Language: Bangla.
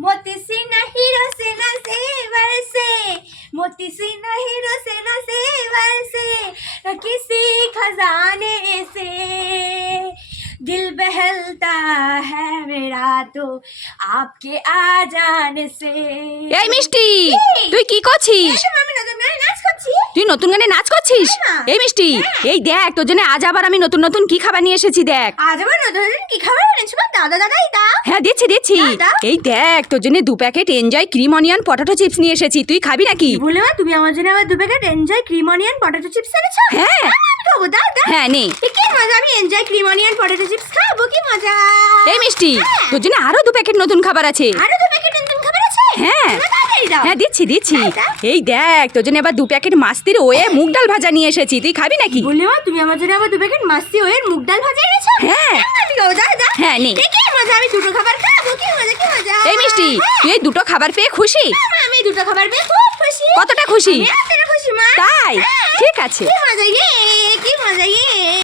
मोती सी न हीरो से न सेवर से मोती सी न हीरो से न सेवर से न किसी खजाने से दिल बहलता है मेरा तो आपके आ जाने से এই মিষ্টি কি? তুই কি করছিস নতুন গানে নাচ করছিস? হ্যাঁ। এই মিষ্টি এই দেখ তোর জন্য আজ আবার আমি নতুন নতুন কি খাবার নিয়ে এসেছি দেখ। আজ আবার নতুন নতুন কি খাবার এনেছো? দাদা দাদাই দাও হ্যাঁ দিচ্ছি দিচ্ছি। এই দেখ তোর জন্য দু packet enjoy cream onion potato chips নিয়ে এসেছি। তুই খাবি নাকি? বলে তুমি আমার জন্য আবার দু packet enjoy cream onion potato chips এনেছো? হ্যাঁ। খাব দাও দাও। হ্যাঁ নে। কি মজা আমি enjoy cream onion potato chips খাব কি মজা। এই মিষ্টি হ্যাঁ। তোর জন্য আরও দু প্যাকেট নতুন খাবার আছে। আরও দু প্যাকেট নতুন খাবার আছে? হ্যাঁ। দাও। হ্যাঁ দিচ্ছি দিচ্ছি। এই দেখ তোর জন্য আবার দু প্যাকেট মাস্তির ওয়ে মুগ ডাল ভাজা নিয়ে এসেছি। তুই খাবি নাকি? বলে মা তুমি আমার জন্য আবার দু প্যাকেট মাস্তি ওয়ের মুগ ডাল ভাজা এনেছো? হ্যাঁ। হ্যাঁ নে। কি মজা আমি দুটো খাবার খাব কি মজা কি মজা। এই মিষ্টি তুই এই দুটো খাবার পেয়ে খুশি? আমি দুটো খাবার পেয়ে খুব খুশি। কতটা খুশি? আমি খুশি মা। তাই? হ্যাঁ। ঠিক আছে। কি মজা ইয়ে কি মজা ইয়ে।